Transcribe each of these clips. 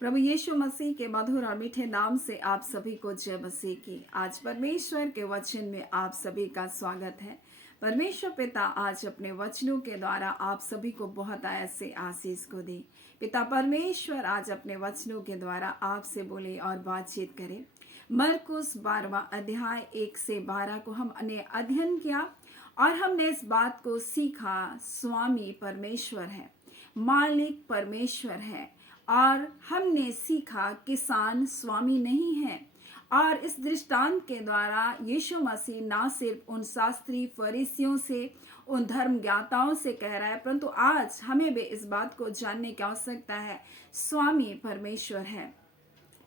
प्रभु यीशु मसीह के मधुर और मीठे नाम से आप सभी को जय मसीह की। आज परमेश्वर के वचन में आप सभी का स्वागत है। परमेश्वर पिता आज अपने वचनों के द्वारा आप सभी को बहुत ऐसे आशीष को दे। पिता परमेश्वर आज अपने वचनों के द्वारा आपसे बोले और बातचीत करे। मरकुस 12वां अध्याय 1 से 12 को हमने अध्ययन किया और हमने इस बात को सीखा, स्वामी परमेश्वर है, मालिक परमेश्वर है। और हमने सीखा किसान स्वामी नहीं है। और इस दृष्टांत के द्वारा यीशु मसीह ना सिर्फ उन शास्त्री फरीसियों से, उन धर्म ज्ञाताओं से कह रहा है, परंतु आज हमें भी इस बात को जानने की आवश्यकता है, स्वामी परमेश्वर है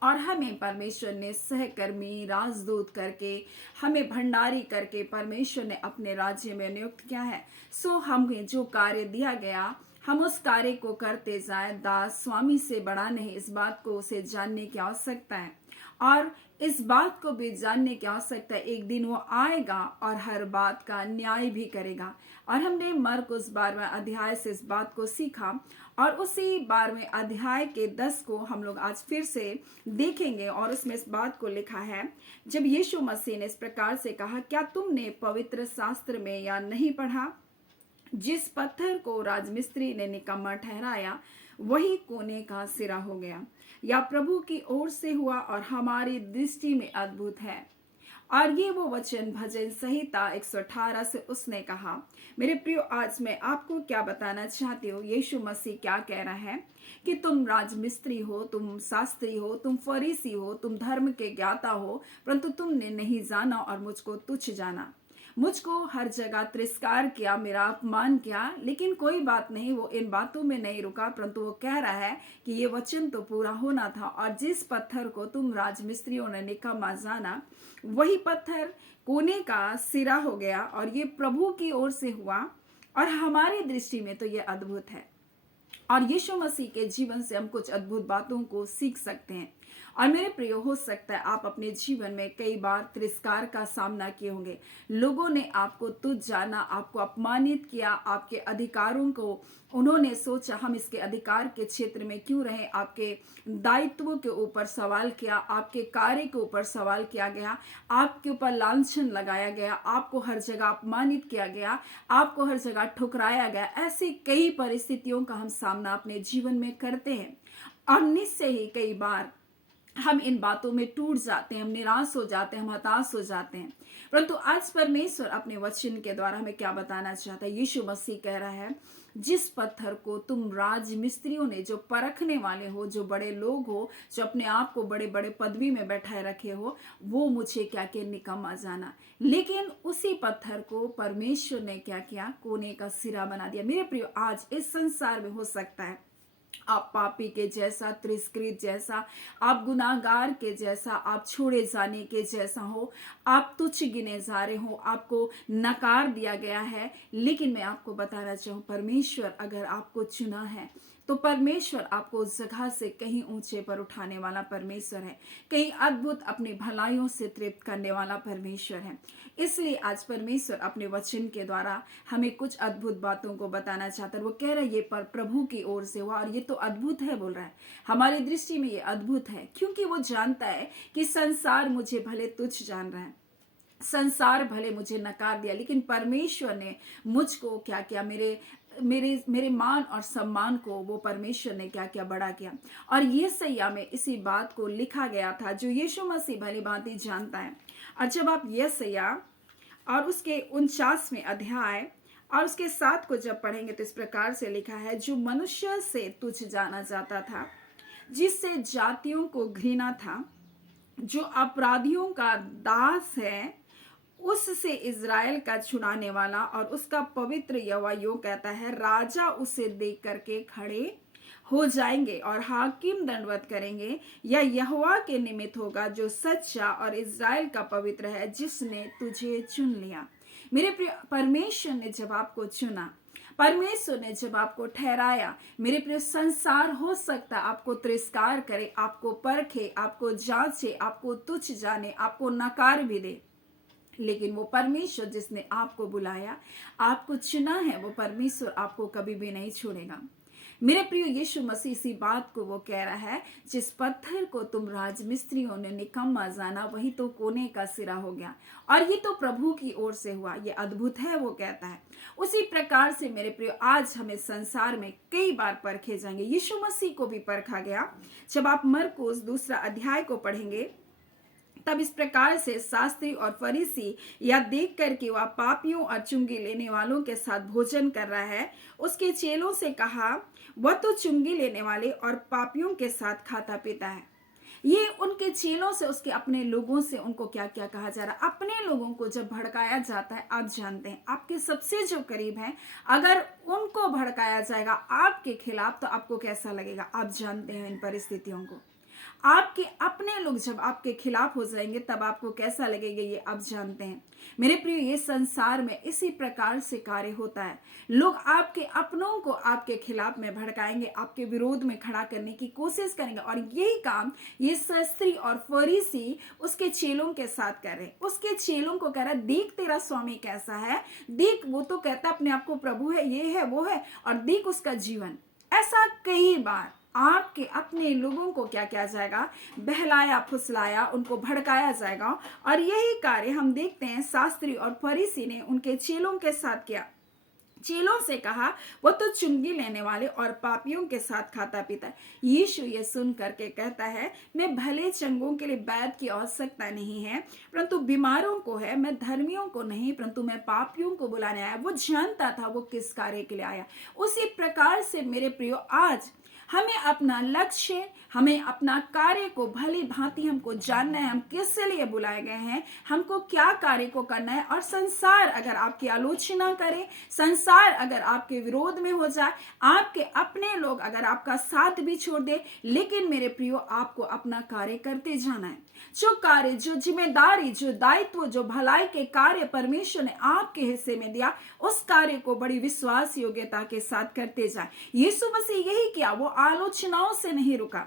और हमें परमेश्वर ने सहकर्मी, राजदूत करके, हमें भंडारी करके परमेश्वर ने अपने राज्य में नियुक्त किया है। सो हमें जो कार्य दिया गया हम उस कार्य को करते जाएं। दास स्वामी से बड़ा नहीं, इस बात को उसे जानने की आवश्यकता है और इस बात को भी जानने की आवश्यकता है, एक दिन वो आएगा और हर बात का न्याय भी करेगा। और हमने मरकुस 12वें अध्याय से इस बात को सीखा और उसी 12वें अध्याय के 10 को हम लोग आज फिर से देखेंगे। और उसमें इस बात को लिखा है, जब यीशु मसीह ने इस प्रकार से कहा, क्या तुमने पवित्र शास्त्र में या नहीं पढ़ा, जिस पत्थर को राजमिस्त्री ने निकम्मा ठहराया वही कोने का सिरा हो गया, या प्रभु की ओर से हुआ और हमारी दृष्टि में अद्भुत है। और ये वो वचन भजन संहिता 118 से उसने कहा। मेरे प्रियो, आज मैं आपको क्या बताना चाहती हूँ, यीशु मसीह क्या कह रहा है कि तुम राजमिस्त्री हो, तुम शास्त्री हो, तुम फरीसी हो, तुम धर्म के ज्ञाता हो, परंतु तुमने नहीं जाना और मुझको तुच्छ जाना, मुझको हर जगह तिरस्कार किया, मेरा अपमान किया। लेकिन कोई बात नहीं, वो इन बातों में नहीं रुका, परंतु वो कह रहा है कि ये वचन तो पूरा होना था। और जिस पत्थर को तुम राजमिस्त्रियों ने निकम्मा जाना वही पत्थर कोने का सिरा हो गया, और ये प्रभु की ओर से हुआ और हमारी दृष्टि में तो ये अद्भुत है। और यीशु मसीह के जीवन से हम कुछ अद्भुत बातों को सीख सकते हैं। और मेरे प्रिय, हो सकता है आप अपने जीवन में कई बार तिरस्कार का सामना किए होंगे। लोगों ने आपको तुच्छ जाना, आपको अपमानित किया, आपके अधिकारों को उन्होंने सोचा हम इसके अधिकार के क्षेत्र में क्यों रहें, आपके दायित्वों के ऊपर सवाल किया, आपके कार्य के ऊपर सवाल किया गया, आपके ऊपर लांछन लगाया गया, आपको हर जगह अपमानित किया गया, आपको हर जगह ठुकराया गया। ऐसी कई परिस्थितियों का हम सामना अपने जीवन में करते हैं और निश्चय ही कई बार हम इन बातों में टूट जाते हैं, हम निराश हो जाते हैं, हम हताश हो जाते हैं। परंतु आज परमेश्वर अपने वचन के द्वारा हमें क्या बताना चाहता है, यीशु मसीह कह रहा है, जिस पत्थर को तुम राजमिस्त्रियों ने, जो परखने वाले हो, जो बड़े लोग हो, जो अपने आप को बड़े बड़े पदवी में बैठाए रखे हो, वो मुझे क्या के निकम्मा जाना। लेकिन उसी पत्थर को परमेश्वर ने क्या किया, कोने का सिरा बना दिया। मेरे प्रिय, आज इस संसार में हो सकता है आप पापी के जैसा, तिरस्कृत जैसा, आप गुनाहगार के जैसा, आप छोड़े जाने के जैसा हो, आप तुच्छ गिने जा रहे हो, आपको नकार दिया गया है। लेकिन मैं आपको बताना चाहूँ, परमेश्वर अगर आपको चुना है तो परमेश्वर आपको उस जगह से कहीं ऊंचे पर उठाने वाला परमेश्वर है, कहीं अद्भुत अपनी भलाइयों से तृप्त करने वाला परमेश्वर है। इसलिए आज परमेश्वर अपने वचन के द्वारा हमें कुछ अद्भुत बातों को बताना चाहता है। वो कह रहा है ये पर प्रभु की ओर से हुआ और ये तो अद्भुत है, बोल रहा है हमारी दृष्टि में ये अद्भुत है, क्योंकि वो जानता है कि संसार मुझे भले तुच्छ जान रहा है, संसार भले मुझे नकार दिया, लेकिन परमेश्वर ने मुझको क्या किया, मेरे मेरे मेरे मान और सम्मान को वो परमेश्वर ने क्या किया, बड़ा किया। और ये सैया में इसी बात को लिखा गया था, जो यीशु मसीह भली भांति जानता है। और जब आप ये सैया और उसके 49वें अध्याय और उसके 7 को जब पढ़ेंगे तो इस प्रकार से लिखा है, जो मनुष्य से तुच्छ जाना जाता था, जिससे जातियों को घृणा था, जो अपराधियों का दास है, उससे इज़राइल का छुड़ाने वाला और उसका पवित्र यहोवा यूं कहता है, राजा उसे देख करके खड़े हो जाएंगे और हाकिम दंडवत करेंगे, या यहोवा के निमित्त होगा जो सच्चा और इज़राइल का पवित्र है, जिसने तुझे चुन लिया। मेरे प्रिय, परमेश्वर ने जब आपको चुना, परमेश्वर ने जब आपको ठहराया, मेरे प्रिय, संसार हो सकता है आपको तिरस्कार करे, आपको परखे, आपको जांचे, आपको तुच्छ जाने, आपको नकार भी दे, लेकिन वो परमेश्वर जिसने आपको बुलाया, आपको चुना है, वो परमेश्वर आपको कभी भी नहीं छोड़ेगा। मेरे प्रियो, यीशु मसीह इसी बात को वो कह रहा है, जिस पत्थर को तुम राजमिस्त्रियों ने निकम्मा जाना, वही तो कोने का सिरा हो गया। और ये तो प्रभु की ओर से हुआ, ये अद्भुत है, वो कहता है। उसी प्रकार से मेरे प्रियो, आज हमें संसार में कई बार परखे जाएंगे। यीशु मसीह को भी परखा गया। जब आप मरकुस 2 अध्याय को पढ़ेंगे, तब इस प्रकार से शास्त्री और फरीसी यह देख कर कि वह पापियों और चुंगी लेने वालों के साथ भोजन कर रहा है, उसके चेलों से कहा, वह तो चुंगी लेने वाले और पापियों के साथ खाता पीता है। ये उनके चेलों से, उसके अपने लोगों से उनको क्या क्या कहा जा रहा है। अपने लोगों को जब भड़काया जाता है, आप जानते हैं, आपके सबसे जो करीब हैं, अगर उनको भड़काया जाएगा आपके खिलाफ, तो आपको कैसा लगेगा? आप जानते हैं इन परिस्थितियों को। आपके अपने लोग जब आपके खिलाफ हो जाएंगे, तब आपको कैसा लगेगा, ये आप जानते हैं। मेरे प्रिय, ये संसार में इसी प्रकार से कार्य होता है। लोग आपके अपनों को आपके खिलाफ में भड़काएंगे, आपके विरोध में खड़ा करने की कोशिश करेंगे। और यही काम ये शास्त्री और फरीसी उसके चेलों के साथ कर रहे। उसके चेलों को कह रहा है, देख तेरा स्वामी कैसा है, देख वो तो कहता अपने आप को प्रभु है, ये है वो है, और देख उसका जीवन। ऐसा कई बार आपके अपने लोगों को क्या किया जाएगा? बहलाया फुसलाया, उनको भड़काया जाएगा। और यही कार्य हम देखते हैं शास्त्री और फरीसी ने उनके चेलों के साथ किया। चेलों से कहा, वो तो चुंगी लेने वाले और पापियों के साथ खाता पीता है। यीशु ये सुन करके कहता है, मैं भले चंगों के लिए वैद्य की आवश्यकता नहीं है, परंतु बीमारों को है। मैं धर्मियों को नहीं, परंतु मैं पापियों को बुलाने आया। वो जानता था वो किस कार्य के लिए आया। उसी प्रकार से मेरे प्रियो, आज हमें अपना लक्ष्य, हमें अपना कार्य को भली भांति हमको जानना है। हम किस लिए बुलाए गए हैं, हमको क्या कार्य को करना है। और संसार अगर आपकी आलोचना करे, संसार अगर आपके विरोध में हो जाए, आपके अपने लोग अगर आपका साथ भी छोड़ दे, लेकिन मेरे प्रियो, आपको अपना कार्य करते जाना है। जो कार्य, जो जिम्मेदारी, जो दायित्व, जो भलाई के कार्य परमेश्वर ने आपके हिस्से में दिया, उस कार्य को बड़ी विश्वास योग्यता के साथ करते जाए। यीशु मसीह यही किया। वो आलोचनाओं से नहीं रुका,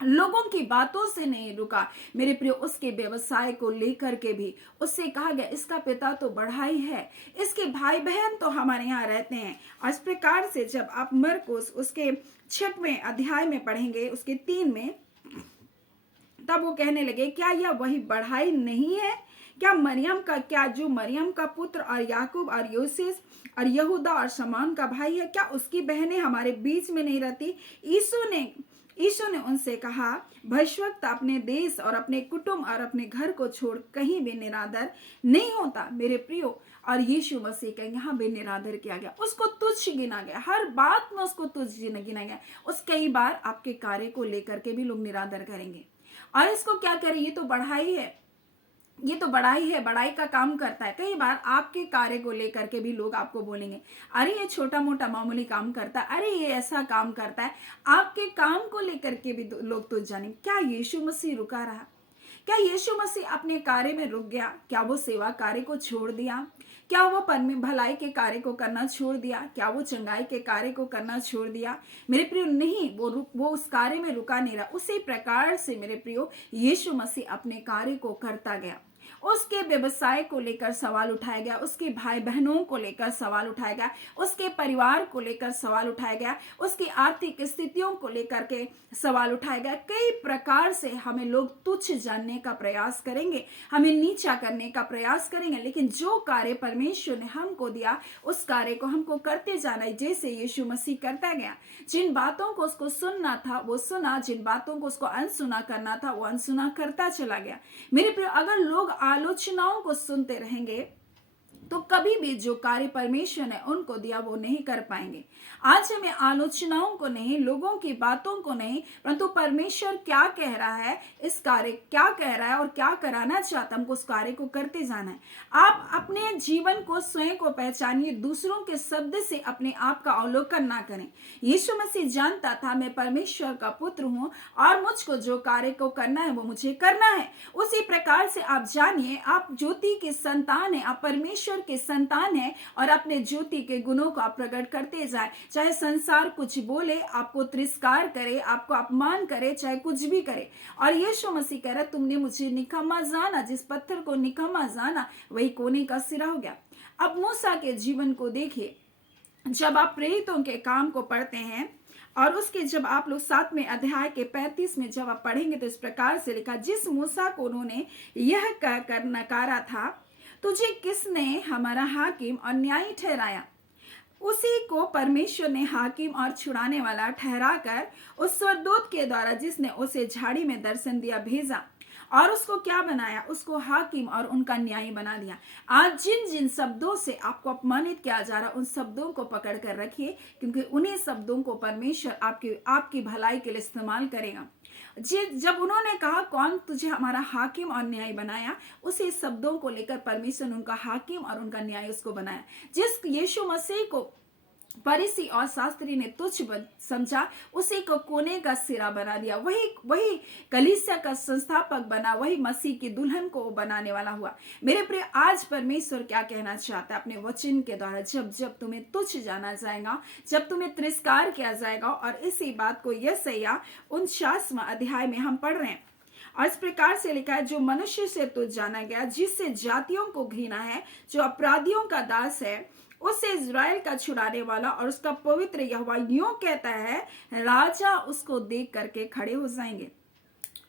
लोगों की बातों से नहीं रुका। मेरे प्रियो, उसके व्यवसाय को लेकर के भी उससे कहा गया, इसका पिता तो बढ़ाई है, इसके भाई बहन तो हमारे यहाँ रहते हैं। और इस प्रकार से जब आप मरकुस उसके 6वें अध्याय में पढ़ेंगे, उसके 3 में, तब वो कहने लगे, क्या यह वही बढ़ाई नहीं है? क्या जो मरियम का पुत्र और याकूब और यूसुफ और यहूदा और शमौन का भाई है, क्या उसकी बहनें हमारे बीच में नहीं रहती? यीशु ने उनसे कहा, भविष्यवक्ता अपने देश और अपने कुटुंब और अपने घर को छोड़ कहीं भी निरादर नहीं होता। मेरे प्रियो, और यीशु मसीह का यहाँ भी निरादर किया गया, उसको तुच्छ गिना गया, हर बात में उसको तुच्छ गिना गया। उस कई बार आपके कार्य को लेकर के भी लोग निरादर करेंगे, और इसको क्या करें, ये तो बढ़ाई है, ये तो बढ़ाई है, बढ़ाई का काम करता है। कई बार आपके कार्य को लेकर के भी लोग आपको बोलेंगे, अरे ये छोटा मोटा मामूली काम करता है, अरे ये ऐसा काम करता है। आपके काम को लेकर के भी लोग तो जानेंगे। क्या यीशु मसीह रुका रहा? क्या यीशु मसीह अपने कार्य में रुक गया? क्या वो सेवा कार्य को छोड़ दिया? क्या वो भलाई के कार्य को करना छोड़ दिया? क्या वो चंगाई के कार्य को करना छोड़ दिया? मेरे प्रियो, नहीं, वो उस कार्य में रुका नहीं रहा। उसी प्रकार से मेरे प्रियो, यीशु मसीह अपने कार्य को करता गया। उसके व्यवसाय को लेकर सवाल उठाया गया, उसके भाई बहनों को लेकर सवाल उठाया गया, उसके परिवार को लेकर सवाल उठाया गया, उसकी आर्थिक स्थितियों को लेकर के सवाल उठाया गया। कई प्रकार से हमें लोग तुच्छ जानने का प्रयास करेंगे, हमें नीचा करने का प्रयास करेंगे, लेकिन जो कार्य परमेश्वर ने हमको दिया, उस कार्य को हमको करते जाना है, जैसे यीशु मसीह करता गया। जिन बातों को उसको सुनना था वो सुना, जिन बातों को उसको अनसुना करना था वो अनसुना करता चला गया। मेरे प्रिय, अगर लोग आलोचनाओं को सुनते रहेंगे, तो कभी भी जो कार्य परमेश्वर ने उनको दिया वो नहीं कर पाएंगे। आज हमें आलोचनाओं को नहीं, लोगों की बातों को नहीं, परंतु परमेश्वर क्या कह रहा है, इस कार्य क्या कह रहा है और क्या कराना चाहता है, हमको उस कार्य को करते जाना है। आप अपने जीवन को, स्वयं को पहचानिए, दूसरों के शब्द से अपने आप का अवलोकन ना करें। यीशु मसीह जानता था, मैं परमेश्वर का पुत्र हूं और मुझको जो कार्य को करना है वो मुझे करना है। उसी प्रकार से आप जानिए, आप ज्योति के संतान है, आप परमेश्वर के संतान है, और अपने ज्योति के गुणों को आप प्रकट करते जाए। चाहे संसार कुछ बोले, आपको तिरस्कार करे, आपको अपमान करे, चाहे कुछ भी करे। और यीशु मसीह कह रहा, तुमने मुझे निकम्मा जाना, जिस पत्थर को निकम्मा जाना, वही कोने का सिरा हो गया। अब मूसा के जीवन को देखिए, जब आप प्रेरितों के काम को पढ़ते हैं, और उसके जब आप लोग 7वें अध्याय के 35 में जब आप पढ़ेंगे तो इस प्रकार से लिखा, जिस मूसा को उन्होंने यह कहकर नकारा था, तुझे किसने हमारा हाकिम और न्यायी ठहराया, उसी को परमेश्वर ने हाकिम और छुड़ाने वाला ठहराकर उस स्वर्गदूत के द्वारा जिसने उसे झाड़ी में दर्शन दिया भेजा और उसको क्या बनाया, उसको हाकिम और उनका न्यायी बना दिया। आज जिन जिन शब्दों से आपको अपमानित किया जा रहा, उन शब्दों को पकड़ कर रखिए, क्योंकि उन्हीं शब्दों को परमेश्वर आपकी भलाई के लिए इस्तेमाल करेगा। जब उन्होंने कहा कौन तुझे हमारा हाकिम और न्याय बनाया, उसी शब्दों को लेकर परमेश्वर ने उनका हाकिम और उनका न्याय उसको बनाया। जिस यीशु मसीह को फरीसी और शास्त्री ने तुच्छ समझा, उसी को कोने का सिरा बना दिया। वही कलीसिया का संस्थापक बना, वही मसीह की दुल्हन को बनाने वाला हुआ। मेरे प्रिय, आज परमेश्वर क्या कहना चाहता है अपने वचन के द्वारा, जब तुम्हें तुच्छ जाना जाएगा, जब तुम्हें तिरस्कार किया जाएगा। और इसी बात को यशायाह 49वां अध्याय में हम पढ़ रहे हैं। और इस प्रकार से लिखा है, जो मनुष्य से तुच्छ जाना गया, जिससे जातियों को घृणा है, जो अपराधियों का दास है, उससे इज़राइल का छुड़ाने वाला और उसका पवित्र यहोवा यूं कहता है, राजा उसको देख करके खड़े हो जाएंगे।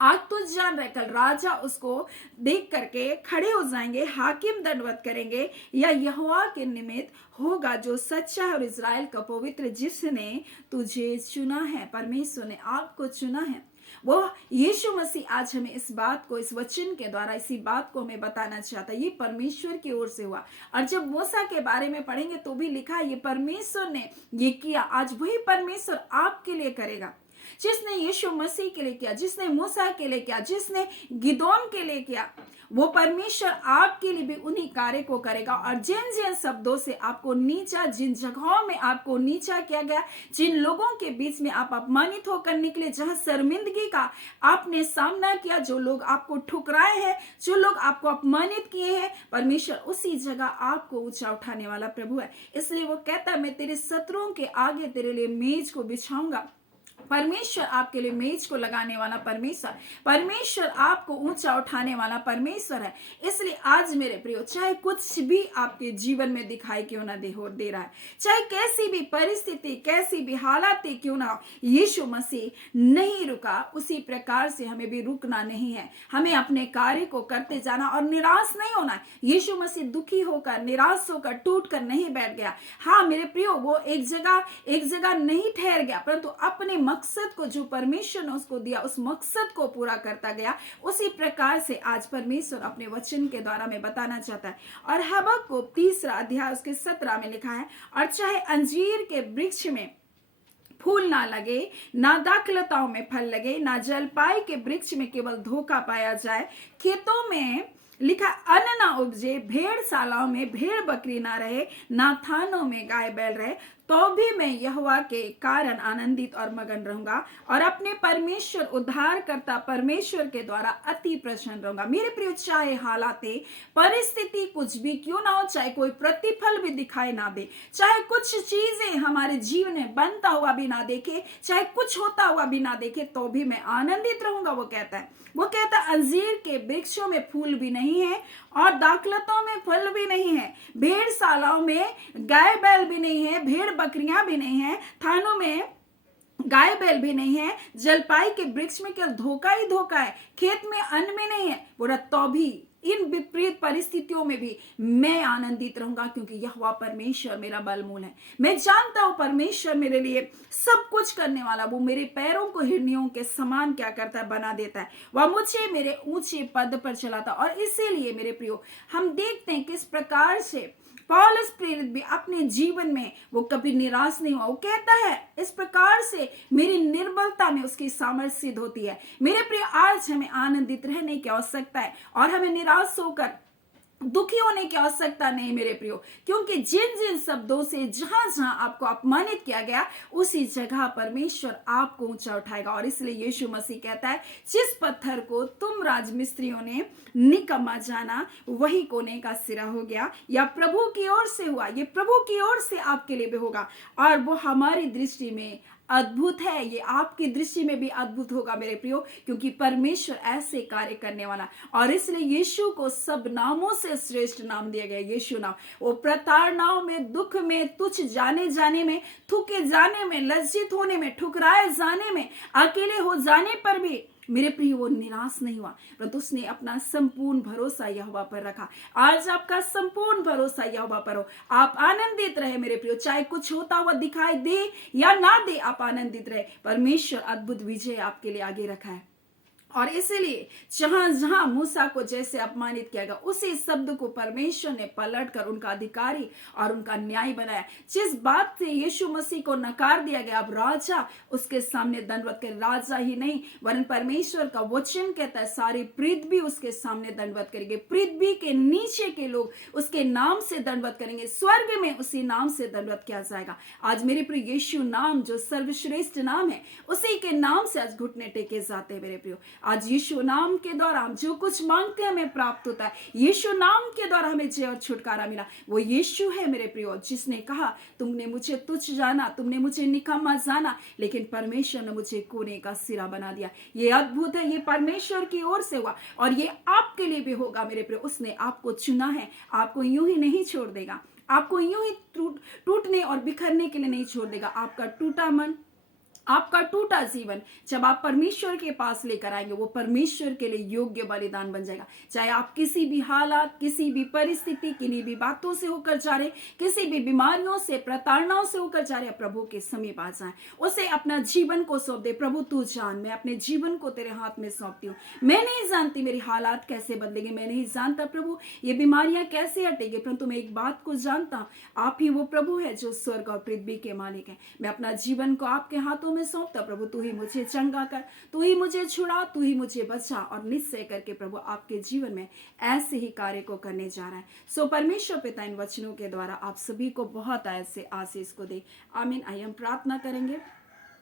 आज तुझ जान रहे, कल राजा उसको देख करके खड़े हो जाएंगे, हाकिम दंडवत करेंगे। या यहोवा के निमित्त होगा जो सच्चा है और इज़राइल का पवित्र, जिसने तुझे चुना है। परमेश्वर ने आपको चुना है, वो यीशु मसीह आज हमें इस बात को, इस वचन के द्वारा इसी बात को हमें बताना चाहता है। ये परमेश्वर की ओर से हुआ। और जब मूसा के बारे में पढ़ेंगे तो भी लिखा है, ये परमेश्वर ने ये किया। आज वही परमेश्वर आपके लिए करेगा, जिसने यीशु मसीह के लिए किया, जिसने मूसा के लिए किया, जिसने गिदोन के लिए किया, वो परमेश्वर आपके लिए भी उन्हीं कार्य को करेगा। और जिन जिन शब्दों से आपको नीचा, जिन जगहों में आपको नीचा किया गया, जिन लोगों के बीच में आप अपमानित होकर निकले, जहां शर्मिंदगी का आपने सामना किया, जो लोग आपको ठुकराए हैं, जो लोग आपको अपमानित किए हैं, परमेश्वर उसी जगह आपको ऊंचा उठाने वाला प्रभु है। इसलिए वो कहता है, मैं तेरे शत्रुओं के आगे तेरे लिए मेज को बिछाऊंगा। परमेश्वर आपके लिए मेज को लगाने वाला परमेश्वर आपको ऊंचा उठाने वाला परमेश्वर है। इसलिए आज मेरे प्रियो, चाहे कुछ भी आपके जीवन में दिखाई क्यों ना दे रहा है, चाहे कैसी भी परिस्थिति, कैसी भी हालात क्यों ना हो, यीशु मसीह नहीं रुका, उसी प्रकार से हमें भी रुकना नहीं है। हमें अपने कार्य को करते जाना और निराश नहीं होना है। यीशु मसीह दुखी होकर, निराश होकर, टूट कर नहीं बैठ गया। हाँ मेरे प्रियो, वो एक जगह नहीं ठहर गया, परंतु अपने मकसद को जो परमेश्वर ने उसको दिया, उस मकसद को पूरा करता गया। उसी प्रकार से आज परमेश्वर अपने वचन के द्वारा में बताना चाहता है। और हबक्कुक 3 अध्याय उसके 17 में लिखा है, और चाहे अंजीर के वृक्ष में फूल ना लगे, ना दाखलताओं में फल लगे, ना जलपाई के वृक्ष में केवल धोखा पाया जाए, खेतों में लिखा अन्न ना उपजे, भेड़शालाओं में भेड़ बकरी ना रहे, ना थानों में गाय बैल रहे, तो भी मैं यहोवा के कारण आनंदित और मगन रहूंगा और अपने परमेश्वर, उद्धारकर्ता परमेश्वर के द्वारा अति प्रसन्न रहूंगा। मेरे प्रिय, चाहे हालातें, परिस्थिति कुछ भी क्यों ना हो, चाहे कोई प्रतिफल भी दिखाई ना दे, चाहे कुछ चीजें हमारे जीवन में बनता हुआ भी ना देखे, चाहे कुछ होता हुआ भी ना देखे, तो भी मैं आनंदित रहूंगा। वो कहता है अंजीर के वृक्षों में फूल भी नहीं है और दाखलतों में फल भी नहीं है, भेड़शालाओं में गाय बैल भी नहीं है, भेड़ बकरियां भी नहीं है, थानों में गाय बैल भी नहीं है, जलपाई के वृक्ष में केवल धोखा ही धोखा है, खेत में अन्न में नहीं है। बोला तो भी इन विपरीत परिस्थितियों में भी मैं आनंदित रहूंगा, क्योंकि यहोवा परमेश्वर मेरा बलमूल है। मैं जानता हूं परमेश्वर मेरे लिए सब कुछ करने वाला, वो मेरे पैरों को हिरनियों के समान क्या करता है, बना देता है। वह मुझे मेरे ऊंचे पद पर चलाता। और इसीलिए मेरे प्रियो, हम देखते हैं किस प्रकार से पौलुस प्रेरित भी अपने जीवन में वो कभी निराश नहीं हुआ। वो कहता है इस प्रकार से मेरी निर्बलता में उसकी सामर्थ्य सिद्ध होती है। मेरे प्रिय, आज हमें आनंदित रहने की आवश्यकता है और हमें निराश होकर दुखी होने की आवश्यकता नहीं मेरे प्रियो, क्योंकि जिन जिन शब्दों से जहां जहां आपको अपमानित किया गया, उसी जगह परमेश्वर आपको ऊंचा उठाएगा। और इसलिए यीशु मसीह कहता है, जिस पत्थर को तुम राजमिस्त्रियों ने निकम्मा जाना, वही कोने का सिरा हो गया। या प्रभु की ओर से हुआ, ये प्रभु की ओर से आपके लिए भी होगा और वो हमारी दृष्टि में अद्भुत है, ये आपकी दृष्टि में भी अद्भुत होगा मेरे प्रियो, क्योंकि परमेश्वर ऐसे कार्य करने वाला। और इसलिए यीशु को सब नामों से श्रेष्ठ नाम दिया गया, यीशु नाम। वो प्रताड़नाओं में, दुख में, तुच्छ जाने जाने में, थूके जाने में, लज्जित होने में, ठुकराए जाने में, अकेले हो जाने पर भी मेरे प्रिय वो निराश नहीं हुआ, परंतु उसने अपना संपूर्ण भरोसा यहोवा पर रखा। आज आपका संपूर्ण भरोसा यहोवा पर हो, आप आनंदित रहे मेरे प्रियो, चाहे कुछ होता हुआ दिखाई दे या ना दे, आप आनंदित रहे। परमेश्वर अद्भुत विजय आपके लिए आगे रखा है। और इसीलिए जहां जहां मूसा को जैसे अपमानित किया गया, उसी शब्द को परमेश्वर ने पलटकर उनका अधिकारी और उनका न्याय बनाया। जिस बात से यीशु मसीह को नकार दिया गया, अब राजा उसके सामने दंडवत करे। राजा ही नहीं, वरन परमेश्वर का वचन कहता है सारी पृथ्वी उसके सामने दंडवत करेंगे। पृथ्वी के नीचे के लोग उसके नाम से दंडवत करेंगे, स्वर्ग में उसी नाम से दंडवत किया जाएगा। आज मेरे प्रिय यीशु नाम जो सर्वश्रेष्ठ नाम है, उसी के नाम से आज घुटने टेके जाते हैं मेरे प्रियो। आज यीशु नाम के द्वारा हम जो कुछ मांगते हैं हमें प्राप्त होता है। यीशु नाम के द्वारा हमें जय और छुटकारा मिला। वो यीशु है मेरे प्रियो, जिसने कहा तुमने मुझे तुच्छ जाना, तुमने मुझे निकम्मा जाना, लेकिन परमेश्वर ने मुझे कोने का सिरा बना दिया। ये अद्भुत है, ये परमेश्वर की ओर से हुआ और ये आपके लिए भी होगा मेरे प्रियो। उसने आपको चुना है, आपको यूं ही नहीं छोड़ देगा, आपको यूं ही टूटने और बिखरने के लिए नहीं छोड़ देगा। आपका टूटा मन, आपका टूटा जीवन जब आप परमेश्वर के पास लेकर आएंगे, वो परमेश्वर के लिए योग्य बलिदान बन जाएगा। चाहे आप किसी भी हालात, किसी भी परिस्थिति, किन्हीं भी बातों से होकर जा रहे, किसी भी बीमारियों से, प्रताड़नाओं से होकर जा रहे, प्रभु के समीप आ जाए, उसे अपना जीवन को सौंप दे। प्रभु तू जान, मैं अपने जीवन को तेरे हाथ में सौंपती हूँ। मैं नहीं जानती मेरी हालात कैसे बदलेंगे, मैं नहीं जानता प्रभु ये बीमारियां कैसे हटेंगे, परंतु मैं एक बात को जानता हूँ, आप ही वो प्रभु है जो स्वर्ग और पृथ्वी के मालिक है। मैं अपना जीवन को आपके हाथों में सौंपता। प्रभु तू ही मुझे चंगा कर, तू ही मुझे छुड़ा, तू ही मुझे बचा, और निश्चय करके प्रभु आपके जीवन में ऐसे ही कार्य को करने जा रहा है। सो परमेश्वर पिता इन वचनों के द्वारा आप सभी को बहुत ऐसे आशीष को दे। आमीन। आइए हम प्रार्थना करेंगे।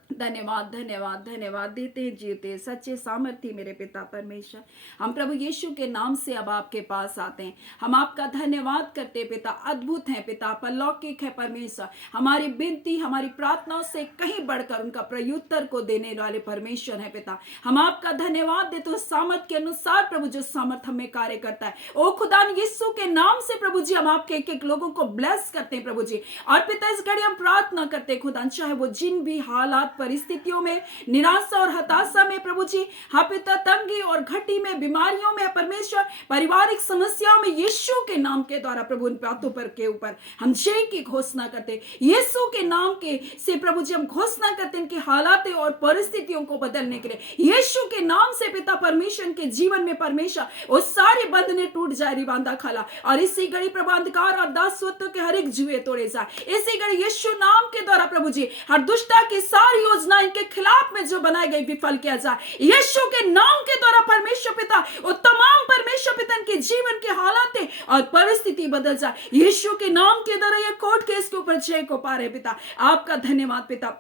धन्यवाद धन्यवाद धन्यवाद देते हैं जीते सच्चे सामर्थ्य मेरे पिता परमेश्वर, हम प्रभु यीशु के नाम से अब आपके पास आते हैं। हम आपका धन्यवाद करते पिता, अद्भुत है पिता, परलौकिक है परमेश्वर। हमारी विनती, हमारी प्रार्थनाओं से कहीं बढ़कर उनका प्रत्युत्तर को देने वाले परमेश्वर है पिता। हम आपका धन्यवाद देते हो सामर्थ के अनुसार प्रभु, जो सामर्थ हमें कार्य करता है। ओ खुदा यीशु के नाम से प्रभु जी हम आपके एक एक लोगों को ब्लेस करते हैं प्रभु जी। और पिता इस घड़ी हम प्रार्थना करते हैं खुदा, चाहे वो जिन भी हालात परिस्थितियों में, निराशा और हताशा में प्रभु जी, हाँ पिता, तंगी और घटी में, बीमारियों में परमेश्वर, पारिवारिक समस्याओं में, यीशु के नाम के द्वारा प्रभु इन बातों पर के ऊपर हम जय की घोषणा करते। यीशु के नाम के से प्रभु जी हम घोषणा करते इनकी हालातें और परिस्थितियों को बदलने के लिए। यीशु के नाम से पिता परमेश्वर के जीवन में परमेश्वर वो सारे बंधने टूट जाए रिबांदा खाला, और इसी घड़ी प्रभु अंधकार और दासत्व के हर एक जुए तोड़े जाए। इसी घड़ी यीशु नाम के द्वारा प्रभु जी हर दुष्टा की सारी योजना इनके खिलाफ में जो बनाई गई विफल किया जाए। यीशु के नाम के द्वारा परमेश्वर पिता वो तमाम परमेश्वर पिता इनके जीवन के हालातें और परिस्थिति बदल जाए। यीशु के नाम के द्वारा ये कोर्ट केस के ऊपर जय को पा रहे पिता, आपका धन्यवाद पिता।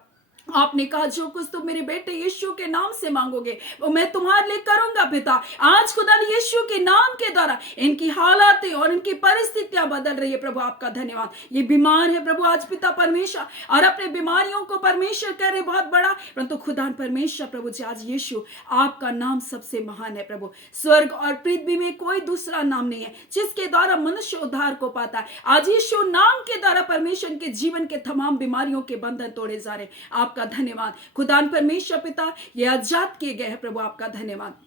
आपने कहा जो कुछ तुम मेरे बेटे यीशु के नाम से मांगोगे वो मैं तुम्हारे लिए करूंगा पिता। आज खुदा यीशु के नाम के द्वारा इनकी हालातें और इनकी परिस्थितियां बदल रही है प्रभु, आपका धन्यवाद। ये बीमार है प्रभु आज पिता परमेश्वर, और अपने बीमारियों को परमेश्वर कह रहे बहुत बड़ा, परंतु खुदा परमेश्वर प्रभु जी आज यीशु आपका नाम सबसे महान है प्रभु। स्वर्ग और पृथ्वी में कोई दूसरा नाम नहीं है जिसके द्वारा मनुष्य उद्धार को पाता है। आज यीशु नाम के द्वारा परमेश्वर के जीवन के तमाम बीमारियों के बंधन तोड़े जा रहे। आपका धन्यवाद खुदान परमेश्वर पिता, ये आजाद किए गए हैं प्रभु, आपका धन्यवाद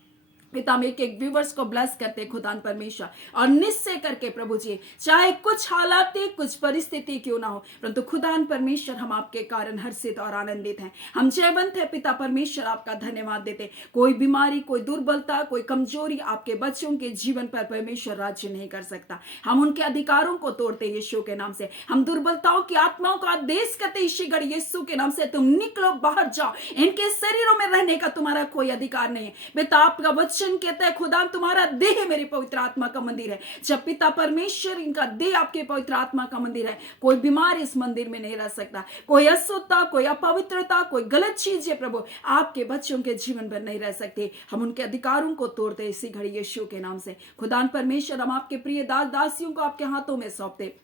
पिता। हम एक एक व्यूवर्स को ब्लेस करते खुदान परमेश्वर, और निश्चय करके प्रभु जी चाहे कुछ हालात, कुछ परिस्थिति क्यों ना हो, परंतु खुदान परमेश्वर हम आपके कारण हर्षित और आनंदित हैं। हम जयवंत है पिता परमेश्वर, आपका धन्यवाद देते। कोई बीमारी, कोई दुर्बलता, कोई कमजोरी आपके बच्चों के जीवन पर परमेश्वर राज्य नहीं कर सकता। हम उनके अधिकारों को तोड़ते यीशु के नाम से। हम दुर्बलताओं की आत्माओं का आदेश करते इसी घड़ी यीशु के नाम से, तुम निकलो, बाहर जाओ, इनके शरीरों में रहने का तुम्हारा कोई अधिकार नहीं है पिता। आपका कहता है खुदा तुम्हारा देह मेरे पवित्र आत्मा का मंदिर है। जब पिता परमेश्वर इनका देह आपके पवित्र आत्मा का मंदिर है, कोई बीमार इस मंदिर में नहीं रह सकता। कोई अशुद्धता, कोई अपवित्रता, कोई गलत चीज है प्रभु आपके बच्चों के जीवन पर नहीं रह सकते। हम उनके अधिकारों को तोड़ते इसी घड़ी यीशु के नाम से। खुदा परमेश्वर हम आपके प्रिय दास दासियों को आपके हाथों में सौंपते।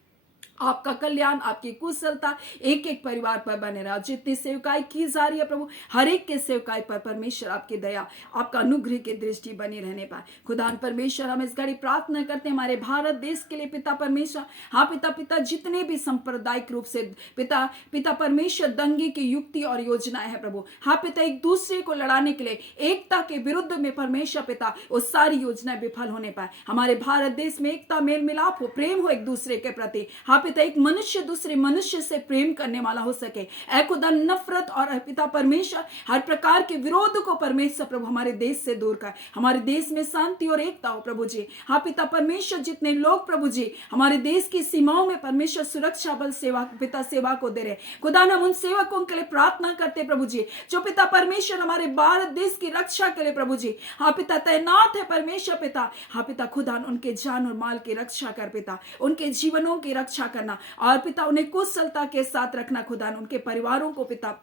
आपका कल्याण, आपकी कुशलता एक एक परिवार पर बने रहा। जितनी सेवकाई की जा रही है प्रभु, हर एक के सेवकाई पर परमेश्वर आपकी दया, आपका अनुग्रह की दृष्टि बनी रहने पाए। खुदा परमेश्वर, हम इस घड़ी प्रार्थना करते हैं हमारे भारत देश के लिए पिता परमेश्वर। हाँ पिता जितने भी सांप्रदायिक रूप से पिता परमेश्वर दंगे की युक्ति और योजनाएं है प्रभु, हाँ पिता एक दूसरे को लड़ाने के लिए, एकता के विरुद्ध में परमेश्वर पिता वो सारी योजनाएं विफल होने पाए। हमारे भारत देश में एकता, मेल मिलाप हो, प्रेम हो एक दूसरे के प्रति। हाँ पिता एक मनुष्य दूसरे मनुष्य से प्रेम करने वाला हो सके। ऐ खुदा नफरत और पिता परमेश्वर हर प्रकार के विरोध को परमेश्वर प्रभु हमारे देश से दूर कर, हमारे देश में शांति और एकता हो प्रभु जी। हाँ पिता परमेश्वर जितने लोग प्रभु जी हमारे देश की सीमाओं में परमेश्वर सुरक्षा बल सेवा पिता सेवा को दे रहे, खुदा हम उन सेवकों के लिए प्रार्थना करते प्रभु जी, जो पिता परमेश्वर हमारे भारत देश की रक्षा के लिए प्रभु जी हाँ पिता तैनात है परमेश्वर पिता। हाँ पिता खुदा उनके जान और माल की रक्षा कर पिता, उनके जीवनों की रक्षा करना और पिता उन्हें कुशलता के साथ रखना। खुदा उनके परिवारों को पिता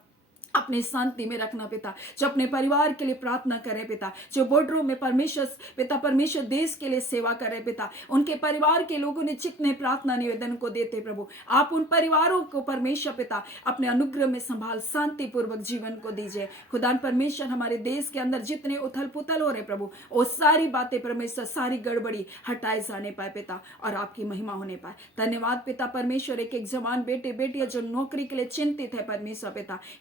अपने शांति में रखना पिता, जो अपने परिवार के लिए प्रार्थना करें पिता, जो बॉर्डरों में परमेश्वर पिता परमेश्वर देश के लिए सेवा करें पिता, उनके परिवार के लोगों ने जितने प्रार्थना निवेदन को देते प्रभु, आप उन परिवारों को परमेश्वर पिता अपने अनुग्रह में संभाल शांति पूर्वक जीवन को दीजिए। खुदा परमेश्वर हमारे देश के अंदर जितने उथल पुथल हो रहे प्रभु, वो सारी बातें परमेश्वर सारी गड़बड़ी हटाए जाने पाए पिता, और आपकी महिमा होने पाए। धन्यवाद पिता परमेश्वर, एक एक जवान बेटे बेटियां जो नौकरी के लिए चिंतित है परमेश्वर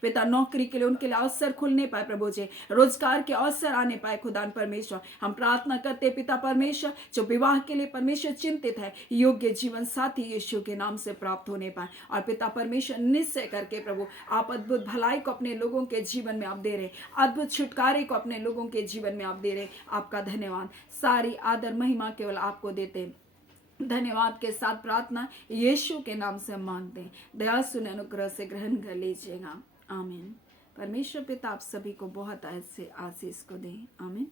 पिता नौकरी के लिए उनके लिए अवसर खुलने पाए प्रभु जी, रोजगार के अवसर आने पाए। खुदा परमेश्वर हम प्रार्थना करते पिता परमेश्वर, जो विवाह के लिए परमेश्वर चिंतित है, योग्य जीवन साथी यीशु के नाम से प्राप्त होने पाए। और पिता परमेश्वर निश्चय करके प्रभु आप अद्भुत भलाई को अपने लोगों के जीवन में आप दे रहे, अद्भुत छुटकारे को अपने लोगों के जीवन में आप दे रहे। आपका धन्यवाद, सारी आदर महिमा केवल आपको देते। धन्यवाद के साथ प्रार्थना यीशु के नाम से मांगते हैं, दया सुन अनुग्रह से ग्रहण कर लीजिएगा। आमीन। परमेश्वर पिता आप सभी को बहुत ऐसे आशीष को दे। आमीन।